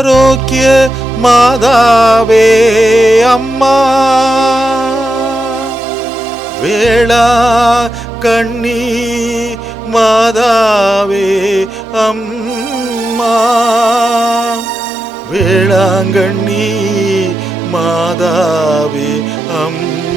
ஆரோக்கிய மாதாவே அம்மா. வேளா கண்ணி மாதாவே அம்மா. வேளாங்கண்ணி மாதாவே அம்மா.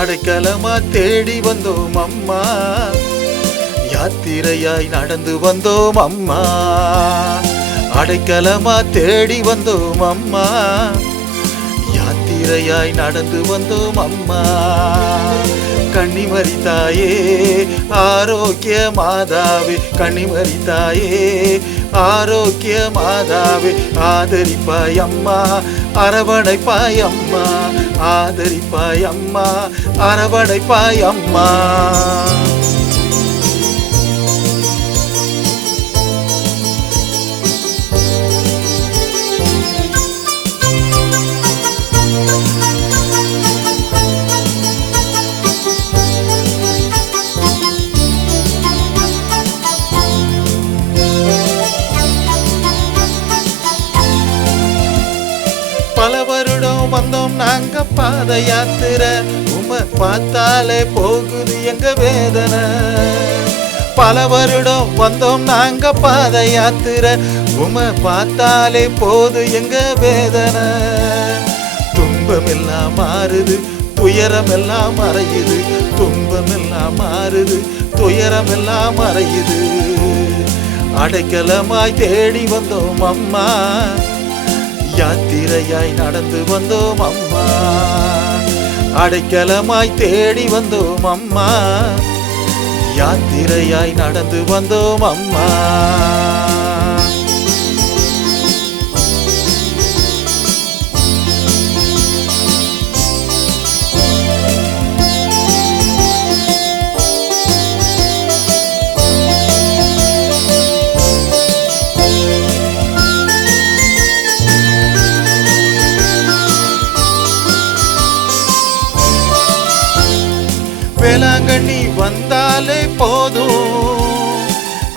அடைக்கலமா தேடி வந்தோம் அம்மா. யாத்திரையாய் நடந்து வந்தோம் அம்மா. அடைக்கலமா தேடி வந்தோம் அம்மா. யாத்திரையாய் நடந்து வந்தோம் அம்மா. கன்னிமரி தாயே ஆரோக்கிய மாதாவே கன்னிமரி தாயே ஆரோக்கிய மாதாவே ஆதரிப்பாய் அம்மா அரவணைப்பாய் அம்மா ஆதரிப்பாய் அம்மா அரவணைப்பாய் அம்மா. எங்க பாத யாத்திரை? உமை பார்த்தாலே போகுது எங்க வேதனை. பல வருடம் வந்தோம் நாங்க பாத யாத்திரை. உமை பார்த்தாலே போது எங்க வேதனை. துன்பம் எல்லாம் மாறுது துயரம் எல்லாம் மறையுது. துன்பம் எல்லாம் மாறுது துயரம் எல்லாம் மறையுது. அடைக்கலமாய் தேடி வந்தோம் அம்மா. யாத்திரையாய் நடந்து வந்தோம் அம்மா. அடைக்கலமாய் தேடி வந்தோம் அம்மா. யாத்திரையாய் நடந்து வந்தோம் அம்மா.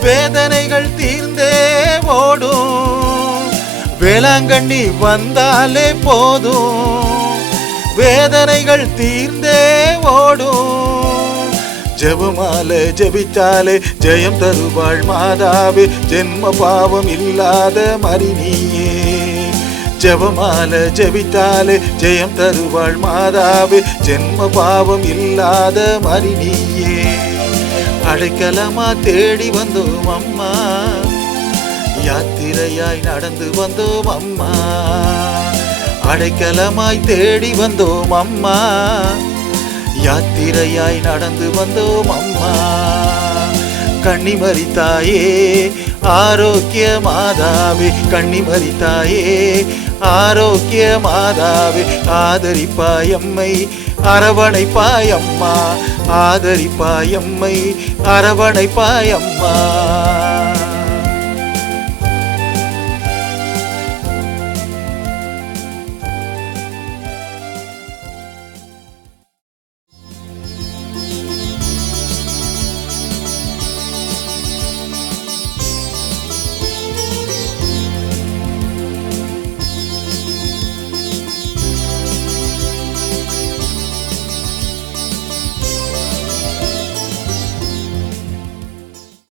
வேதனைகள் தீர்ந்தே ஓடும். வேளாங்கண்ணி வந்தாலே போதும். வேதனைகள் தீர்ந்தே ஓடும். ஜெபமால ஜெபித்தாலே ஜெயம் தருவாள் மாதாவே. ஜென்ம பாவம் இல்லாத மறினியே ஜெபமால ஜெபித்தாலே ஜெயம் தருவாள் மாதாவே. ஜென்ம பாவம் இல்லாத மறினியே அடைக்கலமா தேடி வந்தோம் அம்மா. யாத்திரையாய் நடந்து வந்தோம் அம்மா. அடைக்கலமாய் தேடி வந்தோம் அம்மா. யாத்திரையாய் நடந்து வந்தோம் அம்மா. கன்னிமரி தாயே ஆரோக்கிய மாதாவே கன்னிமரி தாயே ஆரோக்கிய மாதாவே ஆதரிப்பாயம்மை அரவணைப்பாயம்மா ஆதரிப்பாயம்மை அரவணைப்பாயம்மா